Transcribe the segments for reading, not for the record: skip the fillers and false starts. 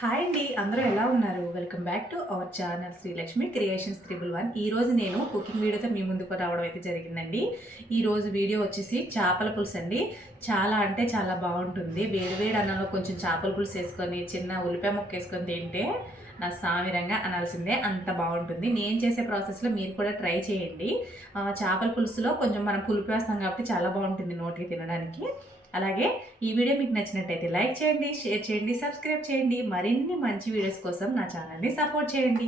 Hi అండి, అందరూ ఎలా ఉన్నారు? Welcome back to our channel Srilakshmi creations 111. ఈరోజు నేను కుకింగ్ వీడియోతో మీ ముందుకు రావడం అయితే జరిగిందండి. ఈరోజు వీడియో వచ్చేసి చేపల పులుసు అండి. చాలా అంటే చాలా బాగుంటుంది. వేడి అన్నంలో కొంచెం చేపల పులుసు వేసుకొని చిన్న ఉల్లిపాయ ముక్క వేసుకొని తింటే నా సామిరంగా అనాల్సిందే, అంత బాగుంటుంది. నేను చేసే ప్రాసెస్లో మీరు కూడా ట్రై చేయండి. చేపల పులుసులో కొంచెం మనం పులుపు వేస్తాం కాబట్టి చాలా బాగుంటుంది నోటికి తినడానికి. అలాగే ఈ వీడియో మీకు నచ్చినట్టయితే లైక్ చేయండి, షేర్ చేయండి, సబ్స్క్రైబ్ చేయండి. మరిన్ని మంచి వీడియోస్ కోసం నా ఛానల్ని సపోర్ట్ చేయండి.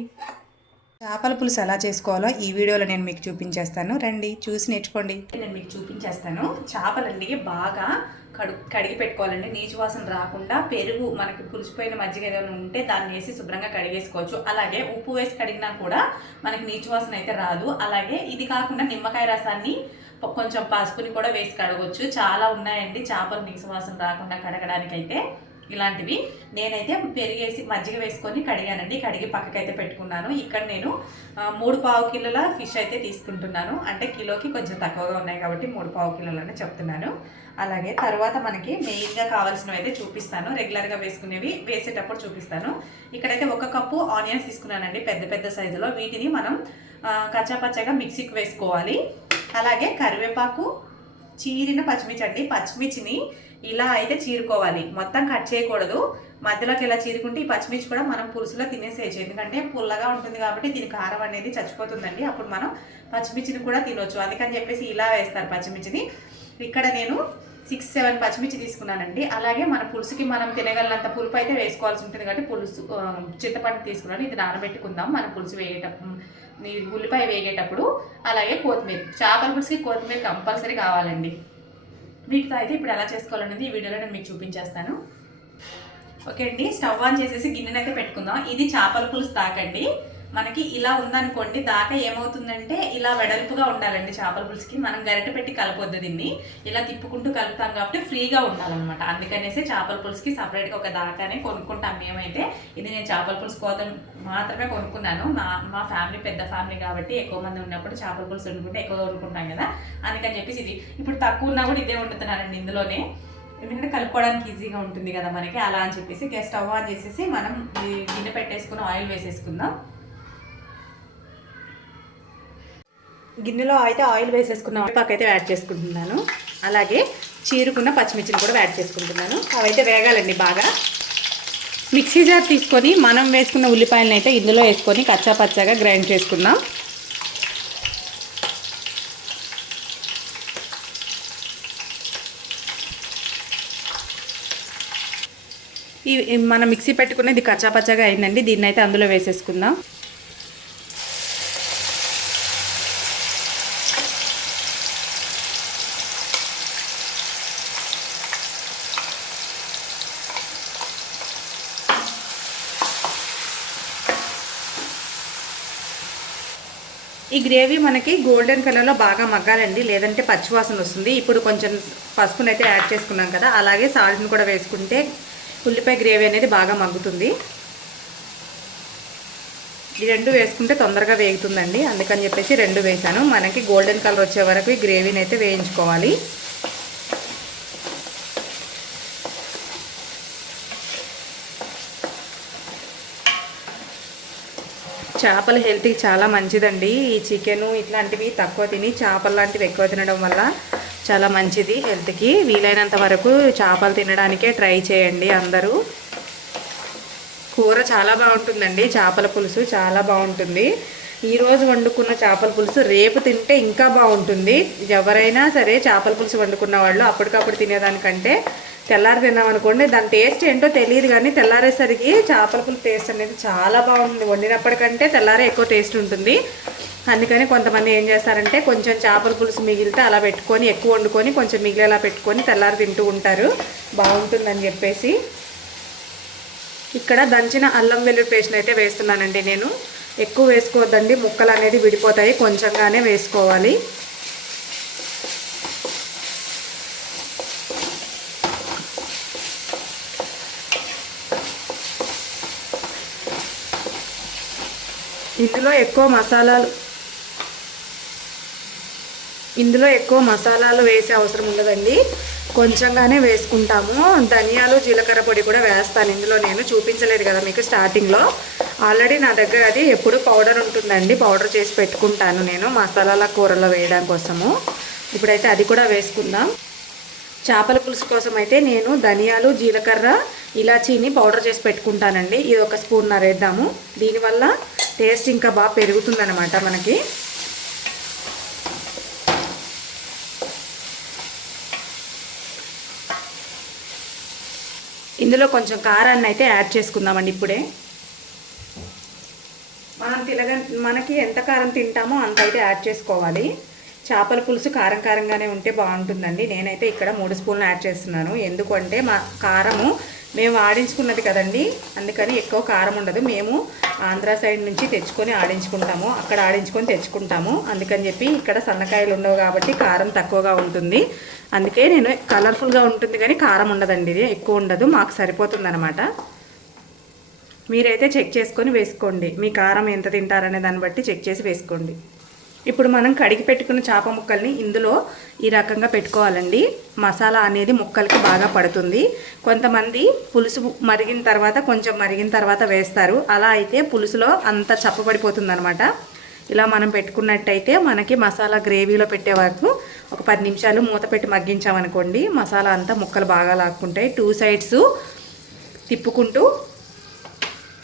చేపల పులుసు ఎలా చేసుకోవాలో ఈ వీడియోలో నేను మీకు చూపించేస్తాను, రండి చూసి నేర్చుకోండి. నేను మీకు చూపించేస్తాను. చేపలండి బాగా కడిగి పెట్టుకోవాలండి, నీచు వాసన రాకుండా. పెరుగు మనకి పులిసిపోయిన మజ్జిగ ఏదైనా ఉంటే దాన్ని వేసి శుభ్రంగా కడిగేసుకోవచ్చు. అలాగే ఉప్పు వేసి కడిగినా కూడా మనకి నీచు వాసన అయితే రాదు. అలాగే ఇది కాకుండా నిమ్మకాయ రసాన్ని కొంచెం పసుపుని కూడా వేసి కడగవచ్చు. చాలా ఉన్నాయండి చేపలు నీచు వాసన రాకుండా కడగడానికైతే. ఇలాంటివి నేనైతే పెరిగేసి మజ్జిగ వేసుకొని కడిగానండి. కడిగి పక్కకైతే పెట్టుకున్నాను. ఇక్కడ నేను 3/4 కిలోల ఫిష్ అయితే తీసుకుంటున్నాను. అంటే కిలోకి కొంచెం తక్కువగా ఉన్నాయి కాబట్టి 3/4 కిలోలని చెప్తున్నాను. అలాగే తర్వాత మనకి మెయిన్గా కావాల్సినవి అయితే చూపిస్తాను. రెగ్యులర్గా వేసుకునేవి వేసేటప్పుడు చూపిస్తాను. ఇక్కడైతే 1 కప్పు ఆనియన్స్ తీసుకున్నానండి, పెద్ద పెద్ద సైజులో. వీటిని మనం కచ్చాపచ్చగా మిక్సీకి వేసుకోవాలి. అలాగే కరివేపాకు, చీరిన పచ్చిమిర్చి అండి. పచ్చిమిర్చిని ఇలా అయితే చీరుకోవాలి, మొత్తం కట్ చేయకూడదు. మధ్యలోకి ఇలా చీరుకుంటే ఈ పచ్చిమిర్చి కూడా మనం పులుసులో తినేసేయచ్చు. ఎందుకంటే పుల్లగా ఉంటుంది కాబట్టి దీని కారం అనేది చచ్చిపోతుందండి. అప్పుడు మనం పచ్చిమిర్చిని కూడా తినొచ్చు. అందుకని చెప్పేసి ఇలా వేస్తారు పచ్చిమిర్చిని. ఇక్కడ నేను 6-7 పచ్చిమిర్చి తీసుకున్నానండి. అలాగే మన పులుసుకి మనం తినగలిగినంత పులుపు అయితే వేసుకోవాల్సి ఉంటుంది కాబట్టి పులుసు చింతపండు తీసుకున్నాను. ఇది నానబెట్టుకుందాం మన పులుసు వేగేటప్పుడు, ఉల్లిపాయ వేగేటప్పుడు. అలాగే కొత్తిమీర, చేపల పులుసుకి కొత్తిమీర కంపల్సరీ కావాలండి. వీటితో అయితే ఇప్పుడు ఎలా చేసుకోవాలనేది ఈ వీడియోలో నేను మీకు చూపించేస్తాను. ఓకే అండి, స్టవ్ ఆన్ చేసేసి గిన్నెనైతే పెట్టుకుందాం. ఇది చేపల పులుసు దాకండి. మనకి ఇలా ఉందనుకోండి, దాకా ఏమవుతుందంటే ఇలా వెడల్పుగా ఉండాలండి. చేపల పులుసుకి మనం గరిటె పెట్టి కలపొద్దు, దీన్ని ఇలా తిప్పుకుంటూ కలుపుతాం కాబట్టి ఫ్రీగా ఉండాలన్నమాట. అందుకనేసి చేపల పులుసుకి సపరేట్గా ఒక దాకానే కొనుక్కుంటాం మేమైతే. ఇది నేను చేపల పులుసు కోసం మాత్రమే కొనుక్కున్నాను. మా ఫ్యామిలీ పెద్ద ఫ్యామిలీ కాబట్టి ఎక్కువ మంది ఉన్నప్పుడు చేపల పులుసు వండుకుంటే ఎక్కువ వండుకుంటాం కదా, అందుకని చెప్పేసి ఇది ఇప్పుడు తక్కువ ఉన్నా కూడా ఇదే వండుతున్నానండి ఇందులోనే. ఎందుకంటే కలుపుకోవడానికి ఈజీగా ఉంటుంది కదా మనకి, అలా అని చెప్పేసి స్టవ్ ఆన్ చేసేసి మనం గిన్నె పెట్టేసుకుని ఆయిల్ వేసేసుకుందాం. గిన్నెలో అయితే ఆయిల్ వేసేసుకున్న కరివేపాకు అయితే యాడ్ చేసుకుంటున్నాను. అలాగే చీరుకున్న పచ్చిమిర్చిని కూడా యాడ్ చేసుకుంటున్నాను. అవైతే వేగాలండి బాగా. మిక్సీ జార్ తీసుకొని మనం వేసుకున్న ఉల్లిపాయలను అయితే ఇందులో వేసుకొని కచ్చా పచ్చాగా గ్రైండ్ చేసుకుందాం. మనం మిక్సీ పెట్టుకునేది కచ్చా పచ్చాగా అయిందండి. దీన్ని అయితే అందులో వేసేసుకుందాం. ఈ గ్రేవీ మనకి గోల్డెన్ కలర్లో బాగా మగ్గాలండి, లేదంటే పచ్చివాసన వస్తుంది. ఇప్పుడు కొంచెం పసుపుని అయితే యాడ్ చేసుకున్నాం కదా, అలాగే సాల్ట్ని కూడా వేసుకుంటే ఉల్లిపాయ గ్రేవీ అనేది బాగా మగ్గుతుంది. ఈ 2 వేసుకుంటే తొందరగా వేగుతుందండి, అందుకని చెప్పేసి 2 వేసాను. మనకి గోల్డెన్ కలర్ వచ్చే వరకు ఈ గ్రేవీని అయితే వేయించుకోవాలి. చేపలు హెల్త్కి చాలా మంచిదండి. ఈ చికెను ఇట్లాంటివి తక్కువ తిని చేపలు లాంటివి ఎక్కువ తినడం వల్ల చాలా మంచిది హెల్త్కి. వీలైనంత వరకు చేపలు తినడానికే ట్రై చేయండి అందరూ. కూర చాలా బాగుంటుందండి, చేపల పులుసు చాలా బాగుంటుంది. ఈరోజు వండుకున్న చేపల పులుసు రేపు తింటే ఇంకా బాగుంటుంది. ఎవరైనా సరే చేపల పులుసు వండుకున్న వాళ్ళు అప్పటికప్పుడు తినేదానికంటే తెల్లారి తిన్నామనుకోండి, దాని టేస్ట్ ఏంటో తెలియదు, కానీ తెల్లారేసరికి చేపల పులుసు టేస్ట్ అనేది చాలా బాగుంటుంది. వండినప్పటికంటే తెల్లారే ఎక్కువ టేస్ట్ ఉంటుంది. అందుకని కొంతమంది ఏం చేస్తారంటే కొంచెం చేపల పులుసు మిగిలితే అలా పెట్టుకొని ఎక్కువ వండుకొని కొంచెం మిగిలేలా పెట్టుకొని తెల్లారి తింటూ ఉంటారు, బాగుంటుందని చెప్పేసి. ఇక్కడ దంచిన అల్లం వెల్లుల్లి పేస్ట్ అయితే వేస్తున్నానండి నేను. ఎక్కువ వేసుకోవద్దండి, ముక్కలు అనేది విడిపోతాయి, కొంచెంగానే వేసుకోవాలి. ఇందులో ఎక్కువ మసాలాలు వేసే అవసరం ఉండదండి. కొంచెంగానే వేసుకుంటాము. ధనియాలు జీలకర్ర పొడి కూడా వేస్తాను ఇందులో. నేను చూపించలేదు కదా మీకు స్టార్టింగ్లో. ఆల్రెడీ నా దగ్గర అది ఎప్పుడు పౌడర్ ఉంటుందండి, పౌడర్ చేసి పెట్టుకుంటాను నేను మసాలాల కూరలో వేయడం కోసము. ఇప్పుడైతే అది కూడా వేసుకుందాం. చేపల పులుసు కోసం అయితే నేను ధనియాలు జీలకర్ర ఇలాచీని పౌడర్ చేసి పెట్టుకుంటానండి. ఇది 1 స్పూన్నర వేద్దాము. దీనివల్ల టేస్ట్ ఇంకా బాగా పెరుగుతుందన్నమాట మనకి. ఇందులో కొంచెం కారాన్ని అయితే యాడ్ చేసుకుందామండి ఇప్పుడే. మనకి ఎంత కారం తింటామో అంత అయితే యాడ్ చేసుకోవాలి. చేపల పులుసు కారం కారంగానే ఉంటే బాగుంటుందండి. నేనైతే ఇక్కడ 3 స్పూన్లు యాడ్ చేస్తున్నాను. ఎందుకంటే మా కారము మేము ఆడించుకున్నది కదండి, అందుకని ఎక్కువ కారం ఉండదు. మేము ఆంధ్ర సైడ్ నుంచి తెచ్చుకొని ఆడించుకుంటాము, అక్కడ ఆడించుకొని తెచ్చుకుంటాము. అందుకని చెప్పి ఇక్కడ సన్నకాయలు ఉండవు కాబట్టి కారం తక్కువగా ఉంటుంది. అందుకే నేను కలర్ఫుల్గా ఉంటుంది కానీ కారం ఉండదండి, ఇది ఎక్కువ ఉండదు, మాకు సరిపోతుందన్నమాట. మీరైతే చెక్ చేసుకొని వేసుకోండి, మీ కారం ఎంత తింటారనే దాన్ని బట్టి చెక్ చేసి వేసుకోండి. ఇప్పుడు మనం కడిగి పెట్టుకున్న చేప ముక్కల్ని ఇందులో ఈ రకంగా పెట్టుకోవాలండి. మసాలా అనేది ముక్కలకి బాగా పడుతుంది. కొంతమంది పులుసు మరిగిన తర్వాత కొంచెం మరిగిన తర్వాత వేస్తారు, అలా అయితే పులుసులో అంత చప్పబడిపోతుంది అనమాట. ఇలా మనం పెట్టుకున్నట్టయితే మనకి మసాలా గ్రేవీలో పెట్టే వరకు ఒక 10 నిమిషాలు మూత పెట్టి మగ్గించామనుకోండి, మసాలా అంతా ముక్కలు బాగా లాక్కుంటాయి. 2 సైడ్స్ తిప్పుకుంటూ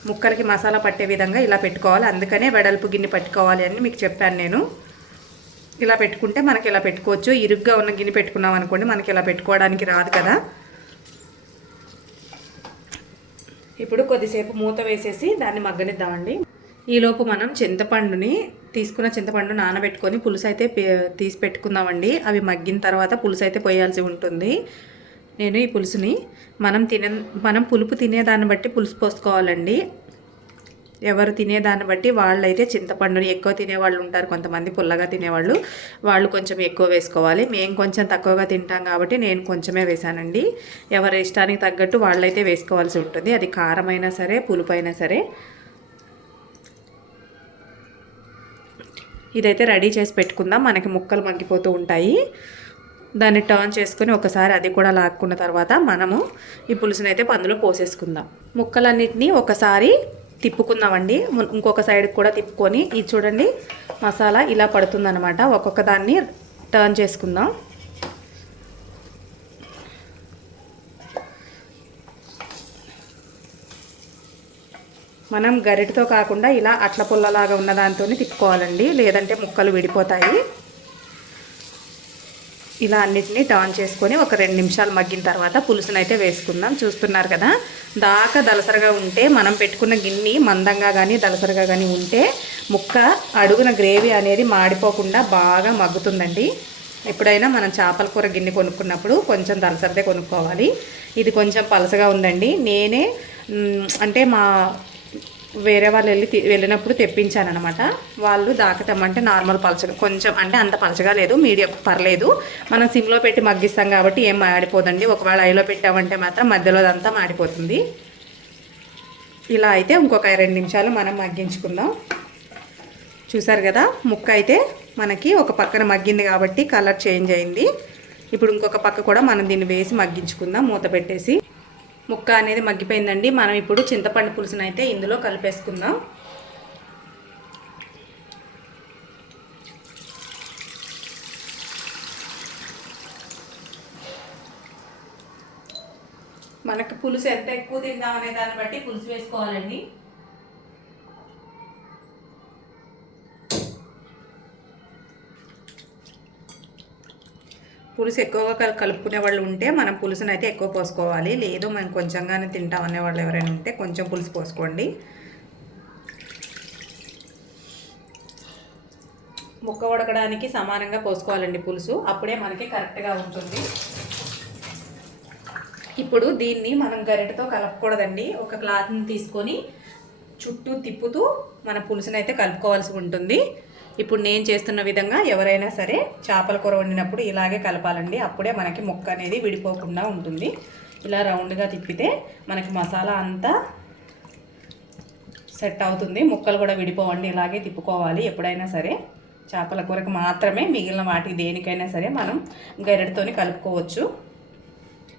ముక్కలకి మసాలా పట్టే విధంగా ఇలా పెట్టుకోవాలి. అందుకనే వెడల్పు గిన్నె పెట్టుకోవాలి అని మీకు చెప్పాను నేను. ఇలా పెట్టుకుంటే మనకి ఇలా పెట్టుకోవచ్చు. ఇరుగ్గా ఉన్న గిన్నె పెట్టుకున్నాం అనుకోండి, మనకి ఇలా పెట్టుకోవడానికి రాదు కదా. ఇప్పుడు కొద్దిసేపు మూత వేసేసి దాన్ని మగ్గనిద్దామండి. ఈలోపు మనం తీసుకున్న చింతపండు నానబెట్టుకొని పులుసు అయితే తీసి పెట్టుకుందామండి. అవి మగ్గిన తర్వాత పులుసు అయితే పోయాల్సి ఉంటుంది. నేను ఈ పులుసుని మనం పులుపు తినేదాన్ని బట్టి పులుసు పోసుకోవాలండి. ఎవరు తినేదాన్ని బట్టి వాళ్ళైతే చింతపండుని ఎక్కువ తినేవాళ్ళు ఉంటారు, కొంతమంది పుల్లగా తినేవాళ్ళు, వాళ్ళు కొంచెం ఎక్కువ వేసుకోవాలి. మేము కొంచెం తక్కువగా తింటాం కాబట్టి నేను కొంచెమే వేసానండి. ఎవరి ఇష్టానికి తగ్గట్టు వాళ్ళైతే వేసుకోవాల్సి ఉంటుంది, అది కారమైనా సరే పులుపు అయినా సరే. ఇదైతే రెడీ చేసి పెట్టుకుందాం. మనకి ముక్కలు మగ్గిపోతూ ఉంటాయి. దాన్ని టర్న్ చేసుకొని ఒకసారి అది కూడా లాక్కున్న తర్వాత మనము ఈ పులుసుని అయితే అందులో పోసేసుకుందాం. ముక్కలన్నిటినీ ఒకసారి తిప్పుకుందామండి. ఇంకొక సైడ్కి కూడా తిప్పుకొని ఇది చూడండి మసాలా ఇలా పడుతుందన్నమాట. ఒక్కొక్క దాన్ని టర్న్ చేసుకుందాం. మనం గరిటతో కాకుండా ఇలా అట్ల పుల్లలాగా ఉన్న దాంతో తిప్పుకోవాలండి, లేదంటే ముక్కలు విడిపోతాయి. ఇలా అన్నిటినీ టర్న్ చేసుకొని ఒక 2 నిమిషాలు మగ్గిన తర్వాత పులుసును అయితే వేసుకుందాం. చూస్తున్నారు కదా, దాకా దలసరగా ఉంటే మనం పెట్టుకున్న గిన్నె మందంగా కానీ దలసరగా కానీ ఉంటే ముక్క అడుగున గ్రేవీ అనేది మాడిపోకుండా బాగా మగ్గుతుందండి. ఎప్పుడైనా మనం చేపల కూర గిన్నె కొనుక్కున్నప్పుడు కొంచెం దలసరదే కొనుక్కోవాలి. ఇది కొంచెం పలసగా ఉందండి. నేనే అంటే వేరే వాళ్ళు వెళ్ళినప్పుడు తెప్పించాను అనమాట. వాళ్ళు దాకటమంటే నార్మల్ పలచగా, కొంచెం అంటే అంత పలచగా లేదు, మీడియం పర్లేదు. మనం సిమ్లో పెట్టి మగ్గిస్తాం కాబట్టి ఏం మాడిపోదండి. ఒకవేళ ఐలో పెట్టామంటే మాత్రం మధ్యలో అదంతా మాడిపోతుంది. ఇలా అయితే ఇంకొక 2 నిమిషాలు మనం మగ్గించుకుందాం. చూసారు కదా, ముక్క అయితే మనకి ఒక పక్కన మగ్గింది కాబట్టి కలర్ చేంజ్ అయింది. ఇప్పుడు ఇంకొక పక్క కూడా మనం దీన్ని వేసి మగ్గించుకుందాం మూత పెట్టేసి. ముక్క అనేది మగ్గిపోయిందండి. మనం ఇప్పుడు చింతపండు పులుసును అయితే ఇందులో కలిపేసుకుందాం. మనకు పులుసు ఎంత ఎక్కువ తిందాం అనే దాన్ని బట్టి పులుసు వేసుకోవాలండి. పులుసు ఎక్కువగా కలుపుకునే వాళ్ళు ఉంటే మనం పులుసుని అయితే ఎక్కువ పోసుకోవాలి. లేదు మనం కొంచెంగానే తింటాం అనేవాళ్ళు ఎవరైనా ఉంటే కొంచెం పులుసు పోసుకోండి. ముక్క ఉడకడానికి సమానంగా పోసుకోవాలండి పులుసు, అప్పుడే మనకి కరెక్ట్గా ఉంటుంది. ఇప్పుడు దీన్ని మనం గరిటెతో కలపకూడదండి. ఒక క్లాత్ని తీసుకొని చుట్టూ తిప్పుతూ మన పులుసుని అయితే కలుపుకోవాల్సి ఉంటుంది. ఇప్పుడు నేను చేస్తున్న విధంగా ఎవరైనా సరే చేపల కూర వండినప్పుడు ఇలాగే కలపాలండి. అప్పుడే మనకి ముక్క అనేది విడిపోకుండా ఉంటుంది. ఇలా రౌండ్గా తిప్పితే మనకి మసాలా అంతా సెట్ అవుతుంది, ముక్కలు కూడా విడిపోవండి. ఇలాగే తిప్పుకోవాలి ఎప్పుడైనా సరే. చేపల కూరకు మాత్రమే, మిగిలిన వాటికి దేనికైనా సరే మనం గరిటెతోని కలుపుకోవచ్చు.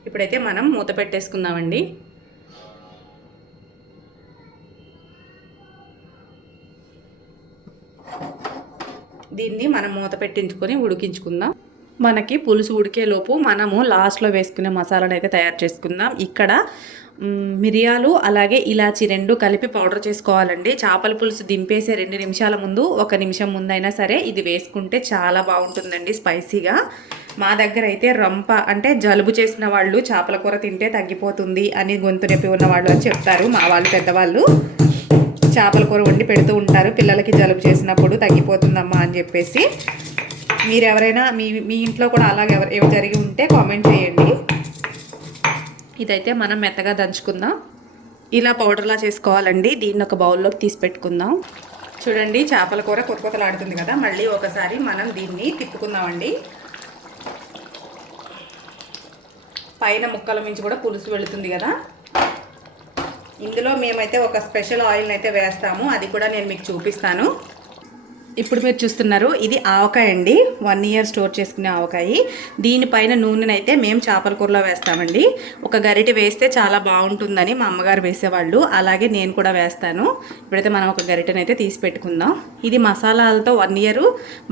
ఇప్పుడైతే మనం మూత పెట్టేసుకుందామండి. దీన్ని మనం మూత పెట్టించుకొని ఉడికించుకుందాం. మనకి పులుసు ఉడికేలోపు మనము లాస్ట్లో వేసుకునే మసాలాను అయితే తయారు చేసుకుందాం. ఇక్కడ మిరియాలు అలాగే ఇలాచి 2 కలిపి పౌడర్ చేసుకోవాలండి. చేపల పులుసు దింపేసే 2 నిమిషాల ముందు 1 నిమిషం ముందైనా సరే ఇది వేసుకుంటే చాలా బాగుంటుందండి స్పైసీగా. మా దగ్గర అయితే రంప అంటే జలుబు చేసిన వాళ్ళు చేపల కూర తింటే తగ్గిపోతుంది అని గొంతు నొప్పి ఉన్న వాళ్ళు అని చెప్తారు. మా వాళ్ళు పెద్దవాళ్ళు చేపల కూర వండి పెడుతూ ఉంటారు పిల్లలకి జలుబు చేసినప్పుడు తగ్గిపోతుందమ్మా అని చెప్పేసి. మీరు ఎవరైనా మీ ఇంట్లో కూడా అలాగే ఎవరు జరిగి ఉంటే కామెంట్ చేయండి. ఇదైతే మనం మెత్తగా దంచుకుందాం. ఇలా పౌడర్లా చేసుకోవాలండి. దీన్ని ఒక బౌల్లోకి తీసి పెట్టుకుందాం. చూడండి చేపల కూర కొత్తలాడుతుంది కదా, మళ్ళీ ఒకసారి మనం దీన్ని తిప్పుకుందామండి. పైన ముక్కల నుంచి కూడా పులుసు వెళుతుంది కదా. ఇందులో మేమైతే ఒక స్పెషల్ ఆయిల్ని అయితే వేస్తాము, అది కూడా నేను మీకు చూపిస్తాను. ఇప్పుడు మీరు చూస్తున్నారు ఇది ఆవకాయ అండి, 1 ఇయర్ స్టోర్ చేసుకునే ఆవకాయ. దీనిపైన నూనెనైతే మేము చేపల కూరలో వేస్తామండి. ఒక గరిటె వేస్తే చాలా బాగుంటుందని మా అమ్మగారు వేసేవాళ్ళు, అలాగే నేను కూడా వేస్తాను. ఇప్పుడైతే మనం ఒక గరిటెనైతే తీసి పెట్టుకుందాం. ఇది మసాలాలతో 1 ఇయర్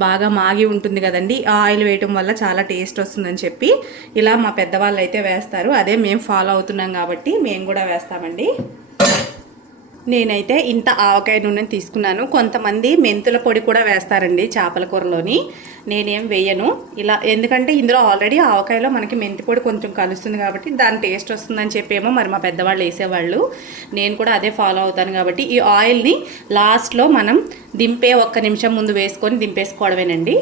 బాగా మాగి ఉంటుంది కదండి, ఆ ఆయిల్ వేయటం వల్ల చాలా టేస్ట్ వస్తుందని చెప్పి ఇలా మా పెద్దవాళ్ళు అయితే వేస్తారు. అదే మేము ఫాలో అవుతున్నాం కాబట్టి మేము కూడా వేస్తామండి. నేనైతే ఇంత ఆవకాయ నూనెని తీసుకున్నాను. కొంతమంది మెంతుల పొడి కూడా వేస్తారండి చేపల కూరలోని, నేనేం వేయను ఇలా. ఎందుకంటే ఇందులో ఆల్రెడీ ఆవకాయలో మనకి మెంతి పొడి కొంచెం కలుస్తుంది కాబట్టి దాని టేస్ట్ వస్తుందని చెప్పేమో మరి మా పెద్దవాళ్ళు వేసేవాళ్ళు. నేను కూడా అదే ఫాలో అవుతాను కాబట్టి ఈ ఆయిల్ని లాస్ట్లో మనం దింపే 1 నిమిషం ముందు వేసుకొని దింపేసుకోవడమేనండి.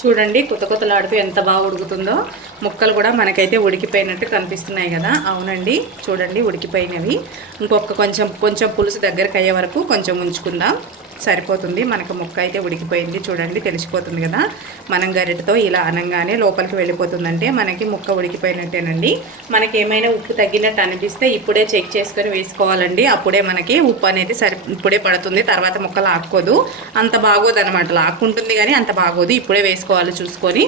చూడండి కొత్తలాడుతూ ఎంత బాగా ఉడుకుతుందో. ముక్కలు కూడా మనకైతే ఉడికిపోయినట్టు కనిపిస్తున్నాయి కదా. అవునండి చూడండి ఉడికిపోయినవి. ఇంకొక కొంచెం పులుసు దగ్గరకు అయ్యే వరకు కొంచెం ఉంచుకుందాం, సరిపోతుంది. మనకు ముక్క అయితే ఉడికిపోయింది చూడండి, తెలిసిపోతుంది కదా. మనం గరిటతో ఇలా అనగానే లోపలికి వెళ్ళిపోతుందంటే మనకి ముక్క ఉడికిపోయినట్టేనండి. మనకి ఏమైనా ఉప్పు తగ్గినట్టు అనిపిస్తే ఇప్పుడే చెక్ చేసుకొని వేసుకోవాలండి. అప్పుడే మనకి ఉప్పు అనేది ఇప్పుడే పడుతుంది, తర్వాత ముక్క లాక్కోదు. అంత బాగోదు అనమాట, లాక్కుంటుంది కానీ అంత బాగోదు. ఇప్పుడే వేసుకోవాలి చూసుకొని.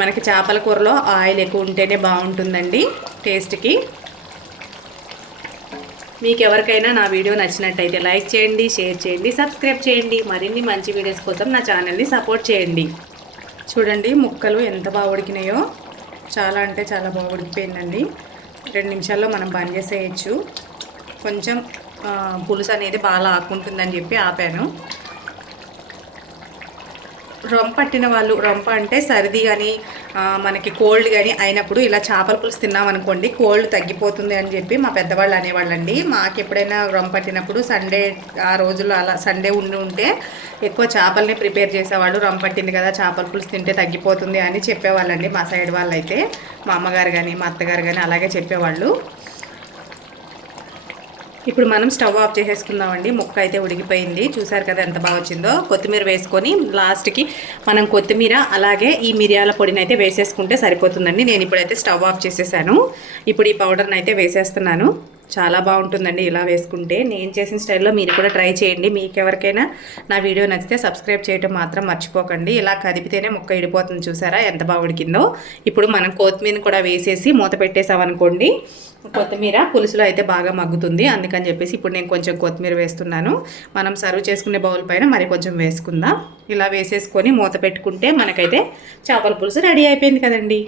మనకి చేపల కూరలో ఆయిల్ ఎక్కువ ఉంటేనే బాగుంటుందండి టేస్ట్కి. మీకు ఎవరికైనా నా వీడియో నచ్చినట్టయితే లైక్ చేయండి, షేర్ చేయండి, సబ్స్క్రైబ్ చేయండి. మరిన్ని మంచి వీడియోస్ కోసం నా ఛానల్ని సపోర్ట్ చేయండి. చూడండి ముక్కలు ఎంత బాగా ఉడికినాయో, చాలా అంటే చాలా బాగా ఉడికిపోయిందండి. 2 నిమిషాల్లో మనం బంద్ చేసేయచ్చు. కొంచెం పులుసు అనేది బాగా ఆకుంటుందని చెప్పి ఆపాను. రొంప పట్టిన వాళ్ళు, రొంప అంటే సర్ది కానీ మనకి కోల్డ్ కానీ అయినప్పుడు ఇలా చేపల పులుసు తిన్నామనుకోండి కోల్డ్ తగ్గిపోతుంది అని చెప్పి మా పెద్దవాళ్ళు అనేవాళ్ళండి. మాకు ఎప్పుడైనా రొంప పట్టినప్పుడు సండే ఆ రోజుల్లో అలా సండే ఉంటే ఎక్కువ చేపల్ని ప్రిపేర్ చేసేవాళ్ళు. రొంప పట్టింది కదా చేపల పులుసు తింటే తగ్గిపోతుంది అని చెప్పేవాళ్ళండి మా సైడ్ వాళ్ళు అయితే. మా అమ్మగారు కానీ మా అత్తగారు కానీ అలాగే చెప్పేవాళ్ళు. ఇప్పుడు మనం స్టవ్ ఆఫ్ చేసేసుకుందామండి. ముక్క అయితే ఉడికిపోయింది, చూసారు కదా ఎంత బాగా వచ్చిందో. కొత్తిమీర వేసుకొని లాస్ట్కి మనం కొత్తిమీర అలాగే ఈ మిరియాల పొడిని అయితే వేసేసుకుంటే సరిపోతుందండి. నేను ఇప్పుడైతే స్టవ్ ఆఫ్ చేసేసాను. ఇప్పుడు ఈ పౌడర్ని అయితే వేసేస్తున్నాను. చాలా బాగుంటుందండి ఇలా వేసుకుంటే. నేను చేసిన స్టైల్లో మీరు కూడా ట్రై చేయండి. మీకు ఎవరికైనా నా వీడియో నచ్చితే సబ్స్క్రైబ్ చేయడం మాత్రం మర్చిపోకండి. ఇలా కదిపితేనే ముక్క ఇడిపోతుంది, చూసారా ఎంత బాగా ఉడికిందో. ఇప్పుడు మనం కొత్తిమీరని కూడా వేసేసి మూత పెట్టేసామనుకోండి, కొత్తిమీర పులుసులో అయితే బాగా మగ్గుతుంది. అందుకని చెప్పేసి ఇప్పుడు నేను కొంచెం కొత్తిమీర వేస్తున్నాను. మనం సర్వ్ చేసుకునే బౌల్ పైన మరి కొంచెం వేసుకుందాం. ఇలా వేసేసుకొని మూత పెట్టుకుంటే మనకైతే చేపల పులుసు రెడీ అయిపోయింది కదండి.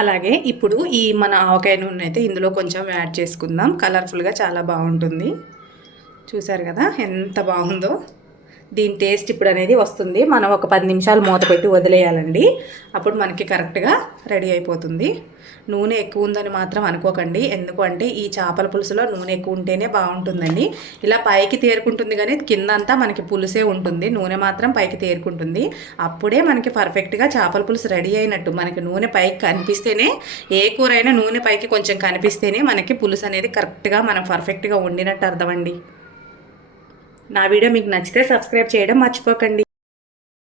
అలాగే ఇప్పుడు ఈ మన ఆవకాయ నూనె అయితే ఇందులో కొంచెం యాడ్ చేసుకుందాం. కలర్ఫుల్గా చాలా బాగుంటుంది. చూసారు కదా ఎంత బాగుందో. దీని టేస్ట్ ఇప్పుడు అనేది వస్తుంది. మనం ఒక 10 నిమిషాలు మూత పెట్టి వదిలేయాలండి. అప్పుడు మనకి కరెక్ట్గా రెడీ అయిపోతుంది. నూనె ఎక్కువ ఉందని మాత్రం అనుకోకండి, ఎందుకంటే ఈ చేపల పులుసులో నూనె ఎక్కువ ఉంటేనే బాగుంటుందండి. ఇలా పైకి తేరుకుంటుంది కానీ కిందంతా మనకి పులుసే ఉంటుంది, నూనె మాత్రం పైకి తేరుకుంటుంది. అప్పుడే మనకి పర్ఫెక్ట్గా చేపల పులుసు రెడీ అయినట్టు. మనకి నూనె పైకి కనిపిస్తేనే, ఏ కూర అయినా నూనె పైకి కొంచెం కనిపిస్తేనే మనకి పులుసు అనేది కరెక్ట్గా మనం పర్ఫెక్ట్గా వండినట్టు అర్థమండి. నా వీడియో మీకు నచ్చితే సబ్స్క్రైబ్ చేయడం మర్చిపోకండి.